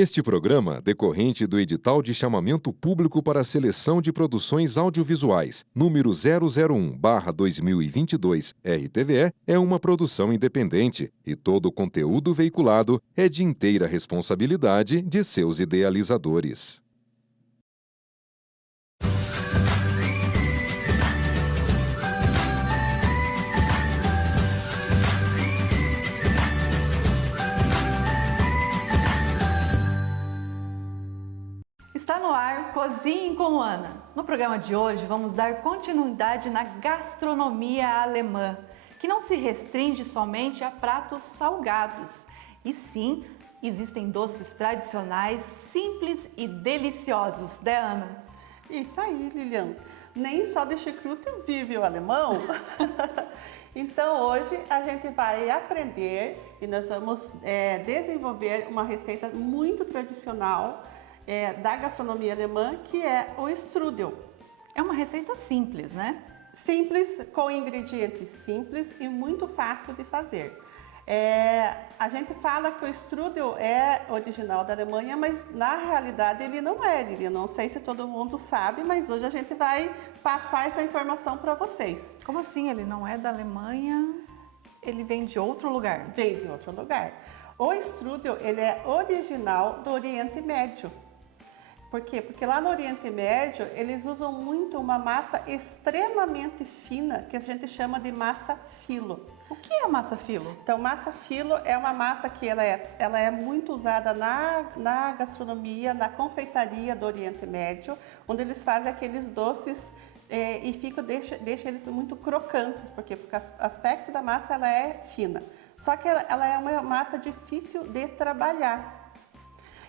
Este programa, decorrente do edital de chamamento público para a seleção de produções audiovisuais, número 001/2022, RTVE, é uma produção independente e todo o conteúdo veiculado é de inteira responsabilidade de seus idealizadores. Está no ar Cozinhe com Ana. No programa de hoje vamos dar continuidade na gastronomia alemã, que não se restringe somente a pratos salgados, e sim, existem doces tradicionais simples e deliciosos, né, Ana? Isso aí, Lilian. Nem só de chucrute vive o alemão. Então hoje a gente vai aprender e nós vamos desenvolver uma receita muito tradicional da gastronomia alemã, que é o strudel. É uma receita simples, né? Simples, com ingredientes simples e muito fácil de fazer. A gente fala que o strudel é original da Alemanha, mas na realidade ele não é. Eu não sei se todo mundo sabe, mas hoje a gente vai passar essa informação para vocês. Como assim? Ele não é da Alemanha? Ele vem de outro lugar? Vem de outro lugar. O strudel, ele é original do Oriente Médio. Por quê? Porque lá no Oriente Médio, eles usam muito uma massa extremamente fina, que a gente chama de massa filo. O que é a massa filo? Então, massa filo é uma massa que ela é muito usada na gastronomia, na confeitaria do Oriente Médio, onde eles fazem aqueles doces e deixa eles muito crocantes, porque o aspecto da massa ela é fina. Só que ela é uma massa difícil de trabalhar.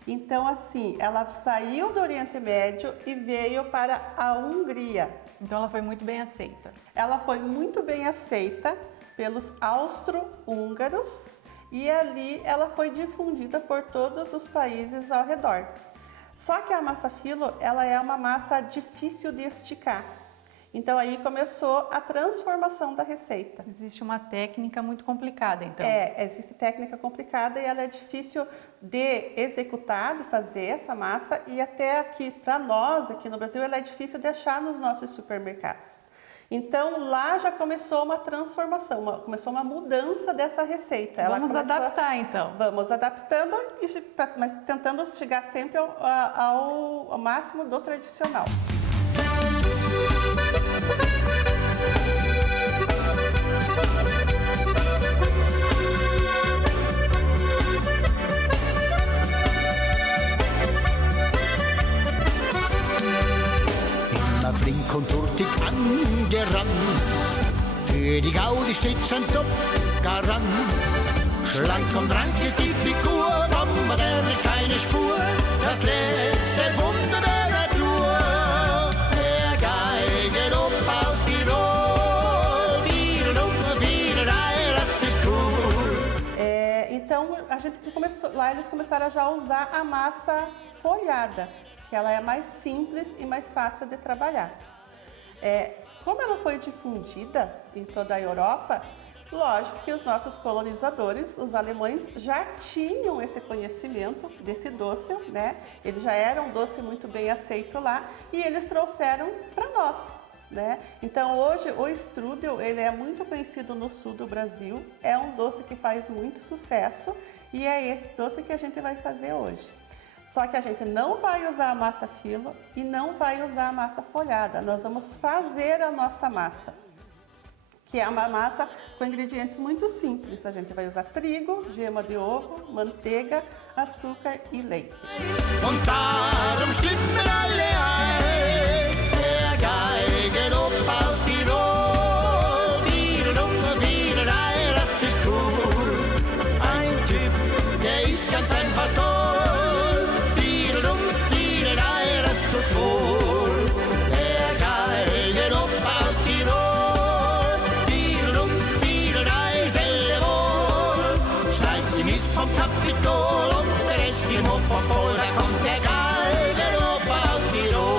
Então, assim, ela saiu do Oriente Médio e veio para a Hungria. Então, ela foi muito bem aceita. Ela foi muito bem aceita pelos austro-húngaros e ali ela foi difundida por todos os países ao redor. Só que a massa filo, ela é uma massa difícil de esticar. Então, aí começou a transformação da receita. Existe uma técnica muito complicada, então. Existe técnica complicada e ela é difícil de executar, de fazer essa massa, e até aqui, para nós, aqui no Brasil, ela é difícil de achar nos nossos supermercados. Então, lá já começou uma transformação, começou uma mudança dessa receita. Vamos adaptar, então. Vamos adaptando, mas tentando chegar sempre ao máximo do tradicional. Immer flink und hurtig angerannt, für die Gaudi stets ein Top-Garant. Schlank und rank ist die Figur, vom Moderne keine Spur, das letzte Wunder der Natur. Der Geigelob aus Tirol, Fiedel, das ist cool. Então, lá eles começaram já a usar a massa folhada, que ela é mais simples e mais fácil de trabalhar. Como ela foi difundida em toda a Europa, lógico que os nossos colonizadores, os alemães, já tinham esse conhecimento desse doce, né? Ele já era um doce muito bem aceito lá e eles trouxeram para nós, né? Então hoje o strudel, ele é muito conhecido no sul do Brasil, é um doce que faz muito sucesso e é esse doce que a gente vai fazer hoje. Só que a gente não vai usar a massa filo e não vai usar a massa folhada. Nós vamos fazer a nossa massa, que é uma massa com ingredientes muito simples. A gente vai usar trigo, gema de ovo, manteiga, açúcar e leite. Und darum stimmen alle ein, der Geigelob aus Tirol, Fiedel, das ist cool. Ein Typ, der ist ganz einfach toll. Da kommt der Geigelob aus Tirol.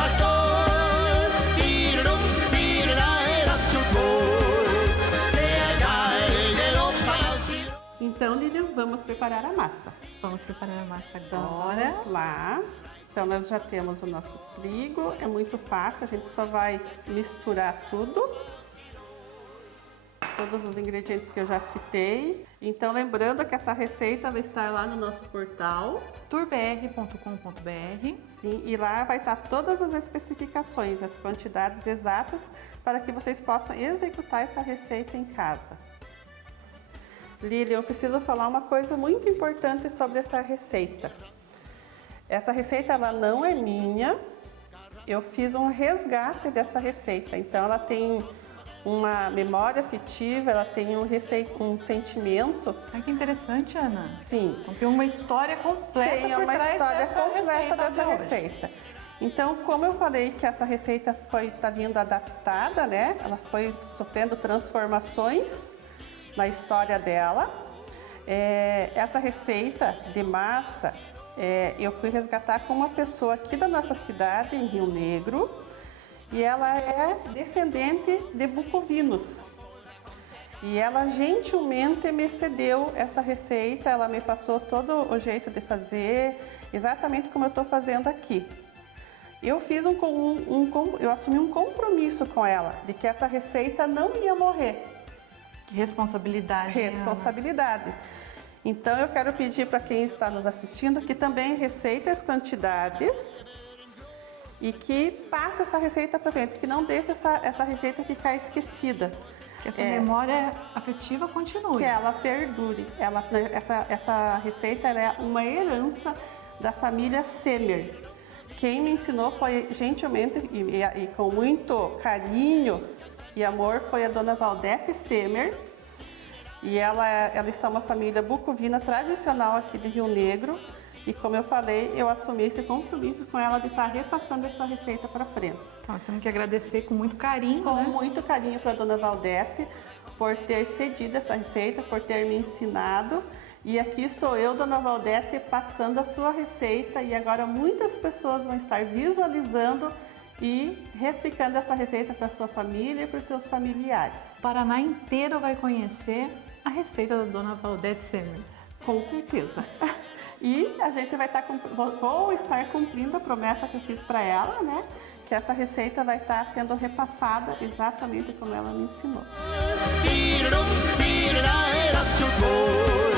pastor. Tiridum, tiridai, das tutor. Der Geige loppar aus Tirol. Então, Lilian, vamos preparar a massa. Vamos preparar a massa agora. Vamos lá. Então, nós já temos o nosso trigo. É muito fácil, a gente só vai misturar tudo. Todos os ingredientes que eu já citei. Então, lembrando que essa receita vai estar lá no nosso portal. tourbr.com.br. Sim, e lá vai estar todas as especificações, as quantidades exatas, para que vocês possam executar essa receita em casa. Lilian, eu preciso falar uma coisa muito importante sobre essa receita. Essa receita ela não é minha, eu fiz um resgate dessa receita, então ela tem uma memória afetiva, ela tem um sentimento. Ai, que interessante, Ana. Sim. Então tem uma história completa Tem por uma trás história dessa completa receita dessa de hoje. receita. Então, como eu falei que essa receita está vindo adaptada, né? Ela foi sofrendo transformações na história dela. Essa receita de massa, eu fui resgatar com uma pessoa aqui da nossa cidade, em Rio Negro, e ela é descendente de bucovinos. E ela gentilmente me cedeu essa receita, ela me passou todo o jeito de fazer, exatamente como eu estou fazendo aqui. Eu fiz eu assumi um compromisso com ela, de que essa receita não ia morrer. Que responsabilidade. Ana? Responsabilidade. Então eu quero pedir para quem está nos assistindo que também receita as quantidades e que passe essa receita para frente, que não deixe essa receita ficar esquecida. Que essa memória afetiva continue. Que ela perdure. Essa receita ela é uma herança da família Semer. Quem me ensinou foi gentilmente e com muito carinho e amor foi a dona Valdete Semer. E eles são uma família bucovina tradicional aqui de Rio Negro. E como eu falei, eu assumi esse compromisso com ela de estar repassando essa receita para frente. Então, nós temos que agradecer com muito carinho, Com né? muito carinho para a dona Valdete por ter cedido essa receita, por ter me ensinado. E aqui estou eu, dona Valdete, passando a sua receita. E agora muitas pessoas vão estar visualizando e replicando essa receita para sua família e para os seus familiares. O Paraná inteiro vai conhecer a receita da dona Valdete Semer. Com certeza. E a gente vou estar cumprindo a promessa que eu fiz para ela, né? Que essa receita vai estar sendo repassada exatamente como ela me ensinou. Tiridum, tiridai, das tutor.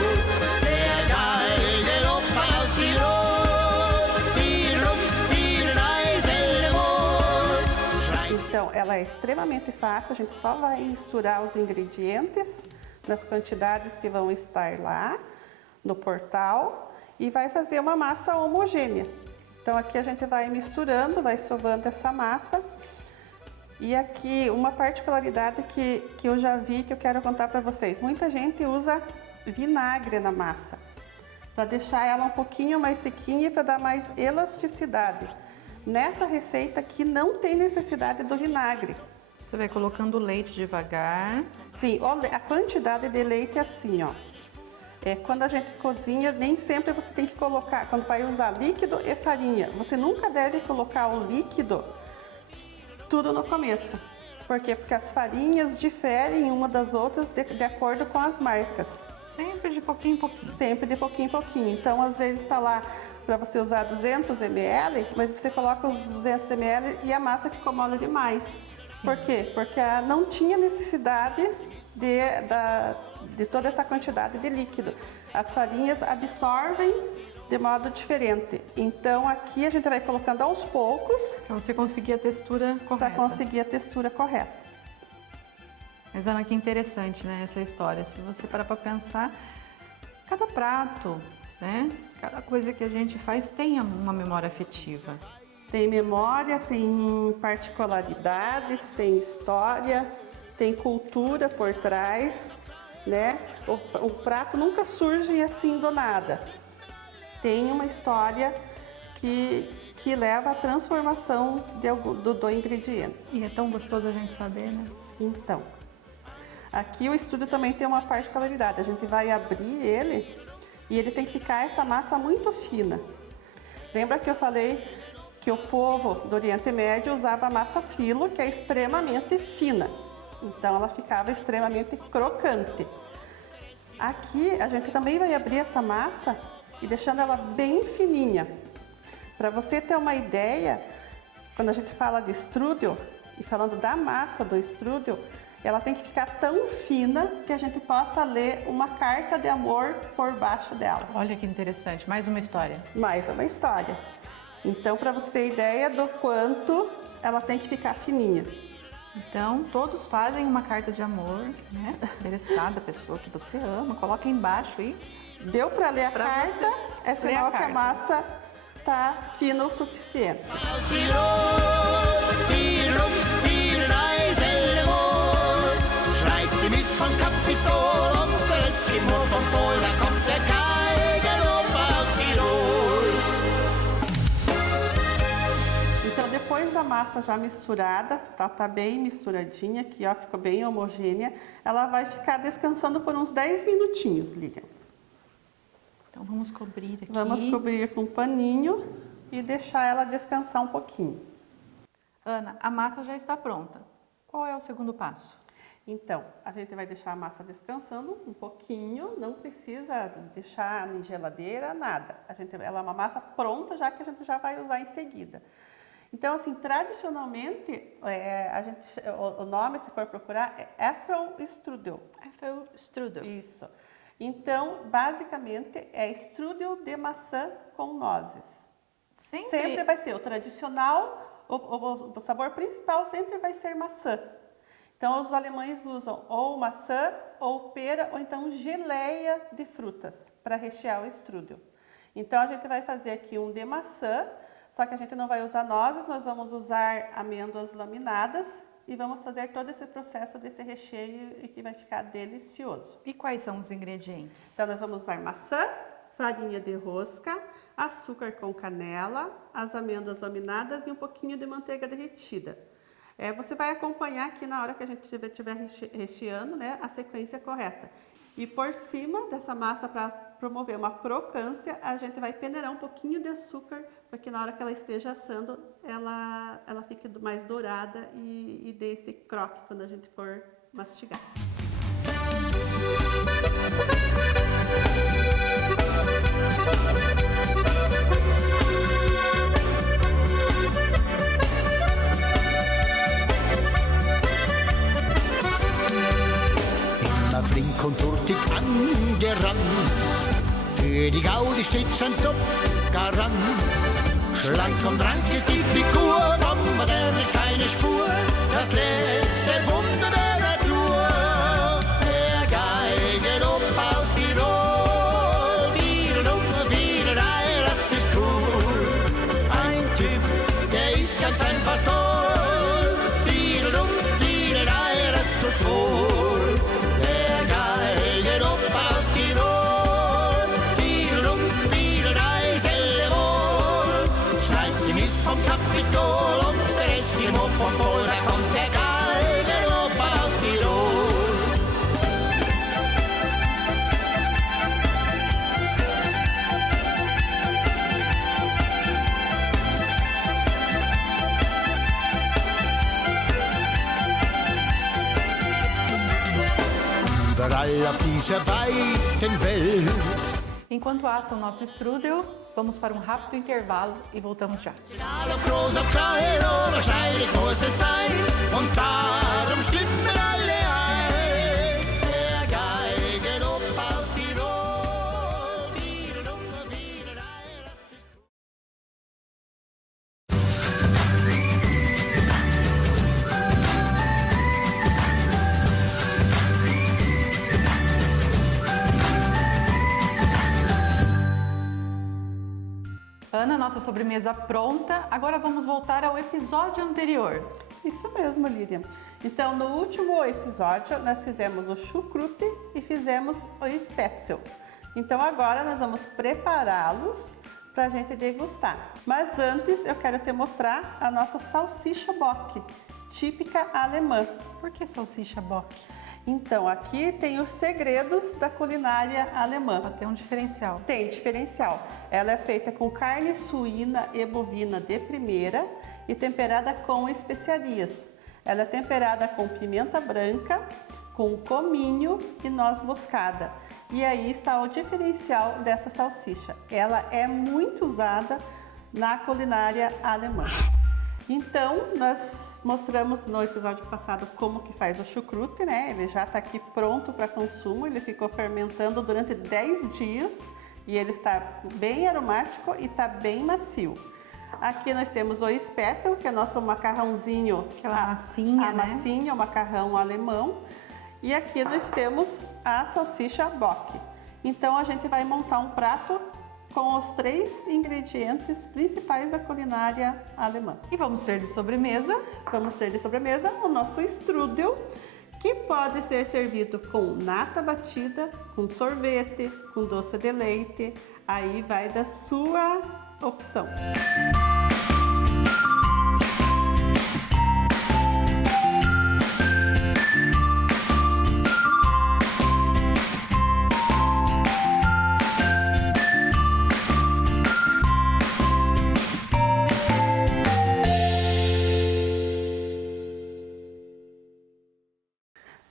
Der Geige loppar aus Tirol. Tiridum, tiridai, sellemor. Então, ela é extremamente fácil, a gente só vai misturar os ingredientes nas quantidades que vão estar lá no portal e vai fazer uma massa homogênea. Então, aqui a gente vai misturando, vai sovando essa massa. E aqui, uma particularidade que eu já vi, que eu quero contar para vocês. Muita gente usa vinagre na massa, para deixar ela um pouquinho mais sequinha e para dar mais elasticidade. Nessa receita aqui não tem necessidade do vinagre. Você vai colocando o leite devagar. Sim, a quantidade de leite é assim, ó. Quando a gente cozinha, nem sempre você tem que colocar, quando vai usar líquido e farinha, você nunca deve colocar o líquido tudo no começo. Por quê? Porque as farinhas diferem uma das outras de acordo com as marcas. Sempre de pouquinho em pouquinho. Sempre de pouquinho em pouquinho. Então, às vezes está lá para você usar 200 ml, mas você coloca os 200 ml e a massa ficou mole demais. Sim. Por quê? Porque não tinha necessidade de toda essa quantidade de líquido. As farinhas absorvem de modo diferente. Então, aqui a gente vai colocando aos poucos Para você conseguir a textura para correta. conseguir a textura correta. Mas, Ana, que interessante, né, essa história. Se você parar para pensar, cada prato, né, cada coisa que a gente faz tem uma memória afetiva. Tem memória, tem particularidades, tem história, tem cultura por trás, né? O prato nunca surge assim do nada. Tem uma história que leva à transformação do ingrediente. E é tão gostoso a gente saber, né? Então, aqui o estúdio também tem uma particularidade. A gente vai abrir ele e ele tem que ficar essa massa muito fina. Lembra que eu falei que o povo do Oriente Médio usava massa filo, que é extremamente fina. Então ela ficava extremamente crocante. Aqui a gente também vai abrir essa massa e deixando ela bem fininha. Para você ter uma ideia, quando a gente fala de strudel, e falando da massa do strudel, ela tem que ficar tão fina que a gente possa ler uma carta de amor por baixo dela. Olha que interessante, mais uma história. Mais uma história. Então, para você ter ideia do quanto ela tem que ficar fininha. Então, todos fazem uma carta de amor, né? Interessada, a pessoa que você ama, coloca embaixo aí. Deu para ler a Pra carta, você é ler sinal a que a carta. massa tá fina o suficiente. Aus Tirol, Tirol, Tirol, Sellemol. Schreit die Miss vom Kapitol und der Eskimo vom Pol, da kommt der Geigeroper aus Tirol. Então, depois da massa já misturada, tá bem misturadinha aqui, ó, ficou bem homogênea, ela vai ficar descansando por uns 10 minutinhos, Lilian. Então, vamos cobrir aqui. Vamos cobrir com um paninho e deixar ela descansar um pouquinho. Ana, a massa já está pronta. Qual é o segundo passo? Então, a gente vai deixar a massa descansando um pouquinho, não precisa deixar em geladeira, nada. Ela é uma massa pronta, já que a gente já vai usar em seguida. Então, assim, tradicionalmente, o nome, se for procurar, é Äpfelstrudel. Äpfelstrudel. Isso. Então, basicamente, é strudel de maçã com nozes. Sempre vai ser o tradicional, o sabor principal sempre vai ser maçã. Então, os alemães usam ou maçã, ou pera, ou então geleia de frutas para rechear o strudel. Então, a gente vai fazer aqui um de maçã, só que a gente não vai usar nozes, nós vamos usar amêndoas laminadas e vamos fazer todo esse processo desse recheio e que vai ficar delicioso. E quais são os ingredientes? Então, nós vamos usar maçã, farinha de rosca, açúcar com canela, as amêndoas laminadas e um pouquinho de manteiga derretida. Você vai acompanhar aqui na hora que a gente estiver recheando, né, a sequência correta. E por cima dessa massa, para promover uma crocância, a gente vai peneirar um pouquinho de açúcar, para que na hora que ela esteja assando, ela fique mais dourada e dê esse croque quando a gente for mastigar. Immer flink und hurtig angerannt. Für die Gaudi steht's ein Top-Garant. Schlank und rank ist die Figur, vom Moderne keine Spur. Das letzte Wunder der Natur. Der Geigeroper aus Tirol. Fiedelei, das ist cool. Ein Typ, der ist ganz einfach toll. Fiedelei, das tut wohl. Der Geigeroper aus Tirol. Fiedelei, Sellemol. Schreit die Miss vom Kapitol und der Eskimo vom Pol, da kommt der Geigeroper aus Tirol. Überall auf dieser weiten Welt. Enquanto assa o nosso strudel, vamos para um rápido intervalo e voltamos já. Egal ob groß, ob klein oder schneidig muss es sein. Und darum stimmen alle ein. Der Geigeroper aus Tirol. Fiedelei, das ist Ana, nossa sobremesa pronta. Agora vamos voltar ao episódio anterior. Isso mesmo, Lilian. Então, no último episódio, nós fizemos o chucrute e fizemos o spätzle. Então, agora nós vamos prepará-los para a gente degustar. Mas antes, eu quero te mostrar a nossa salsicha Bock, típica alemã. Por que salsicha Bock? Então, aqui tem os segredos da culinária alemã. Para ter um diferencial. Tem diferencial. Ela é feita com carne suína e bovina de primeira e temperada com especiarias. Ela é temperada com pimenta branca, com cominho e noz moscada. E aí está o diferencial dessa salsicha. Ela é muito usada na culinária alemã. Então, nós mostramos no episódio passado como que faz o chucrute, né? Ele já está aqui pronto para consumo, ele ficou fermentando durante 10 dias e ele está bem aromático e está bem macio. Aqui nós temos o Spätzle, que é nosso macarrãozinho, Aquela massinha, a massinha, o macarrão alemão. E aqui nós temos a salsicha Bock. Então, a gente vai montar um prato com os 3 ingredientes principais da culinária alemã. E vamos ter de sobremesa? Vamos ter de sobremesa o nosso strudel, que pode ser servido com nata batida, com sorvete, com doce de leite. Aí vai da sua opção.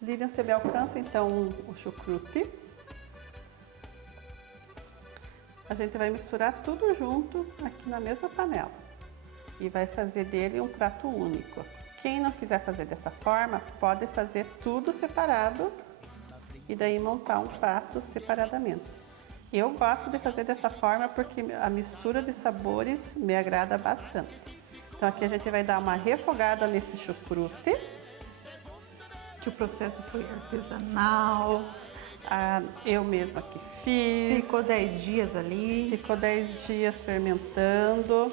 Lilian, você me alcança então o chucrute. A gente vai misturar tudo junto aqui na mesma panela e vai fazer dele um prato único. Quem não quiser fazer dessa forma, pode fazer tudo separado e daí montar um prato separadamente. Eu gosto de fazer dessa forma porque a mistura de sabores me agrada bastante. Então aqui a gente vai dar uma refogada nesse chucrute. Que o processo foi artesanal. Eu mesma que fiz. Ficou 10 dias ali. Ficou 10 dias fermentando.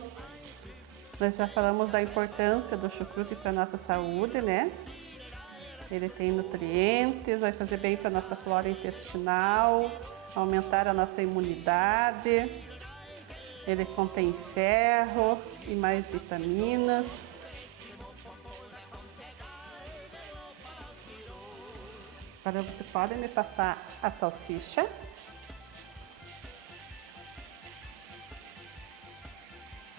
Nós já falamos da importância do chucrute para a nossa saúde, né? Ele tem nutrientes, vai fazer bem para a nossa flora intestinal, aumentar a nossa imunidade. Ele contém ferro e mais vitaminas. Agora você pode me passar a salsicha.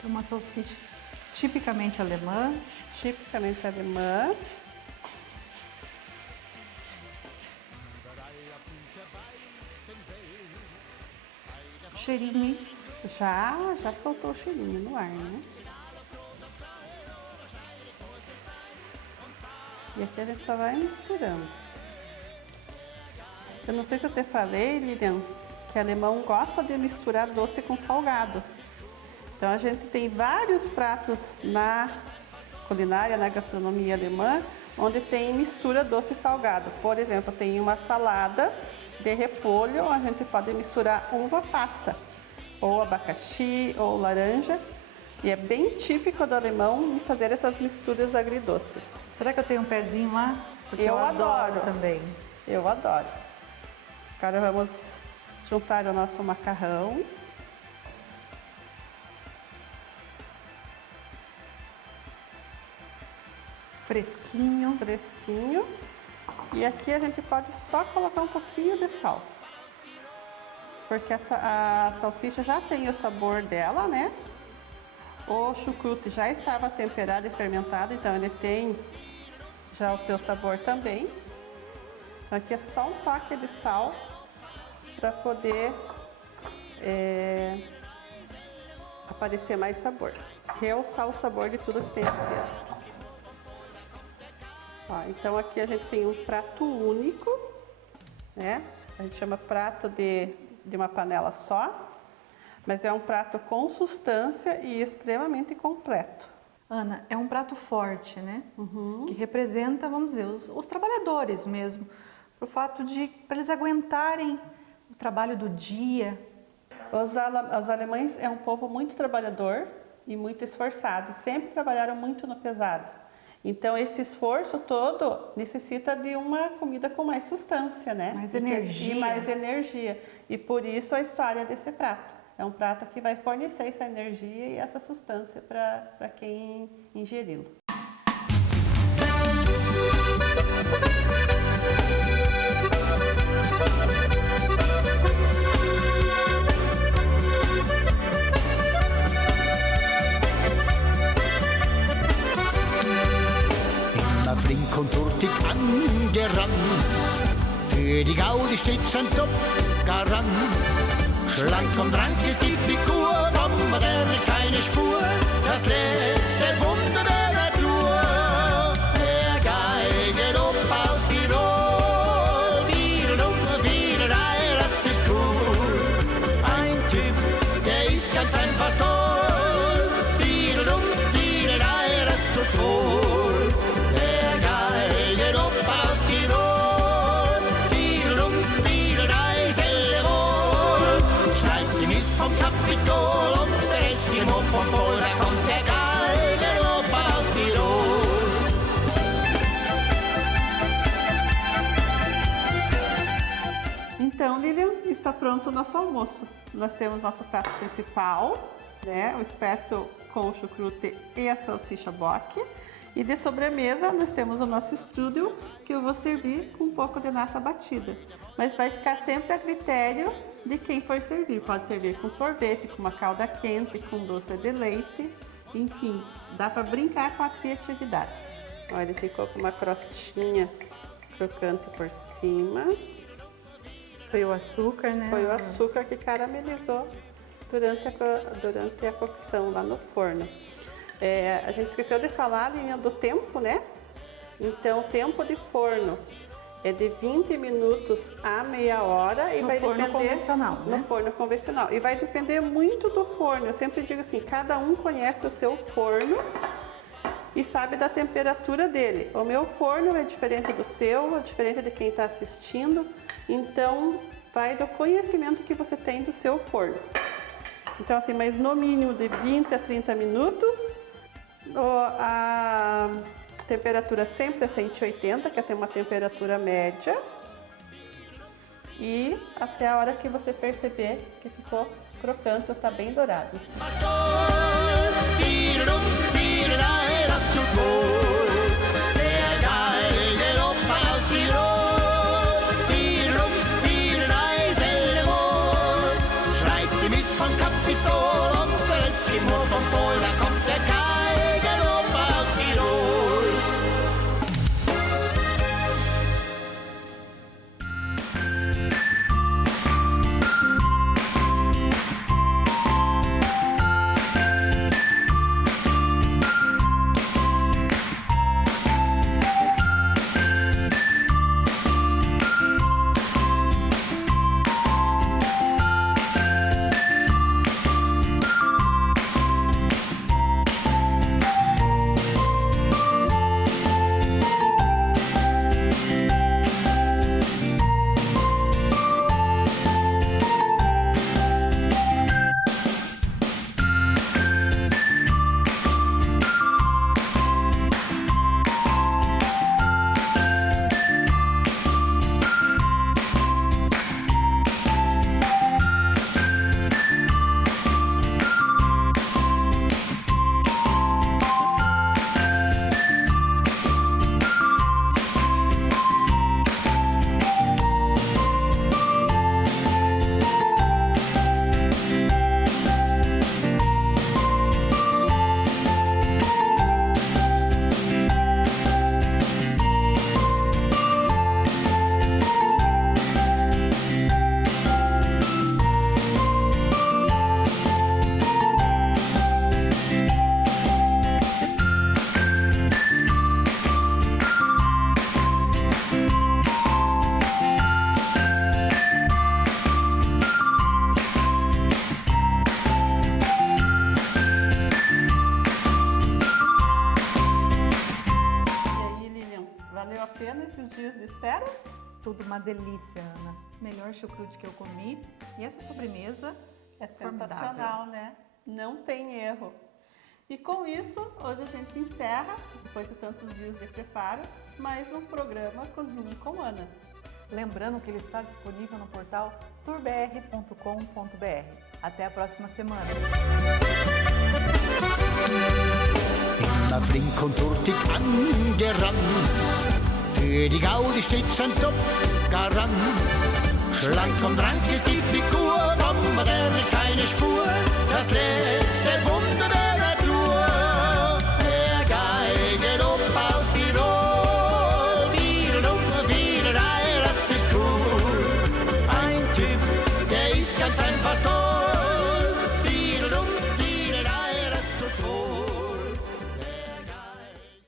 É uma salsicha tipicamente alemã. Tipicamente alemã. Cheirinho, hein? Já soltou o cheirinho no ar, né? E aqui a gente só vai misturando. Eu não sei se eu te falei, Lilian, que alemão gosta de misturar doce com salgado. Então a gente tem vários pratos na culinária, na gastronomia alemã, onde tem mistura doce e salgado. Por exemplo, tem uma salada de repolho, a gente pode misturar uva passa, ou abacaxi, ou laranja. E é bem típico do alemão fazer essas misturas agridoces. Será que eu tenho um pezinho lá? Porque Eu adoro também. Eu adoro. Agora vamos juntar o nosso macarrão. Fresquinho. Fresquinho. E aqui a gente pode só colocar um pouquinho de sal. Porque a salsicha já tem o sabor dela, né? O chucrute já estava temperado e fermentado, então ele tem já o seu sabor também. Então aqui é só um toque de sal para poder aparecer mais sabor. Realçar o sabor de tudo que tem aqui dentro. Ó, então aqui a gente tem um prato único, né? A gente chama prato de uma panela só, mas é um prato com substância e extremamente completo. Ana, é um prato forte, né? Uhum. Que representa, vamos dizer, os trabalhadores mesmo. Pro fato de, para eles aguentarem o trabalho do dia. Os alemães é um povo muito trabalhador e muito esforçado. Sempre trabalharam muito no pesado. Então, esse esforço todo necessita de uma comida com mais substância, né? Mais energia. E mais energia. E por isso a história desse prato. É um prato que vai fornecer essa energia e essa substância para quem ingeri-lo. flink und hurtig angerannt. Für die Gaudi steht's ein Top-Garant. Schlank und rank ist die Figur, vom Moderne keine Spur. Das letzte Wunder der Natur. Der Geiger ob aus Tirol. Fiedelei, das ist cool. Ein Typ, der ist ganz einfach toll. Fiedelei, das tut wohl. Der Geiger ob aus Tirol. Fiedelei, selle wohl. Schreibt die Mist vom Kapitol und der Eskimo vom Pol. Da kommt der Geiger ob aus Tirol. Então, Lilian, está pronto o nosso almoço. Nós temos nosso prato principal, né? O spätzle com o chucrute e a salsicha bock. E de sobremesa, nós temos o nosso strudel, que eu vou servir com um pouco de nata batida. Mas vai ficar sempre a critério de quem for servir. Pode servir com sorvete, com uma calda quente, com doce de leite. Enfim, dá para brincar com a criatividade. Olha, ele ficou com uma crostinha crocante por cima. Foi o açúcar, né? Foi o açúcar que caramelizou durante a cocção lá no forno. A gente esqueceu de falar a linha do tempo, né? Então, o tempo de forno é de 20 minutos a meia hora. E No vai forno depender, convencional, né? No forno convencional. E vai depender muito do forno. Eu sempre digo assim, cada um conhece o seu forno e sabe da temperatura dele. O meu forno é diferente do seu, é diferente de quem está assistindo. Então, vai do conhecimento que você tem do seu forno. Então, assim, mas no mínimo de 20 a 30 minutos. A temperatura sempre é 180, que é uma temperatura média. E até a hora que você perceber que ficou crocante ou está bem dourado. Fiedelei, das tut wohl. Der Geiger ob aus Tirol. Fiedelei, selle wohl. Schreit die Mist vom Kapitol und der Eskimo vom Pol. Da kommt der Geiger ob aus Tirol. Tudo uma delícia, Ana. Melhor chucrute que eu comi. E essa sobremesa é sensacional, formidável, né? Não tem erro. E com isso, hoje a gente encerra, depois de tantos dias de preparo, mais um programa Cozinhe com Ana. Lembrando que ele está disponível no portal tourbr.com.br. Até a próxima semana. Immer flink und hurtig angerannt. Für die Gaudi steht's ein Top-Garant. Schlank und rank ist die Figur, vom Moderne keine Spur. Das letzte Wunder der Natur. Der Geiger ob aus Tirol. ganz einfach da.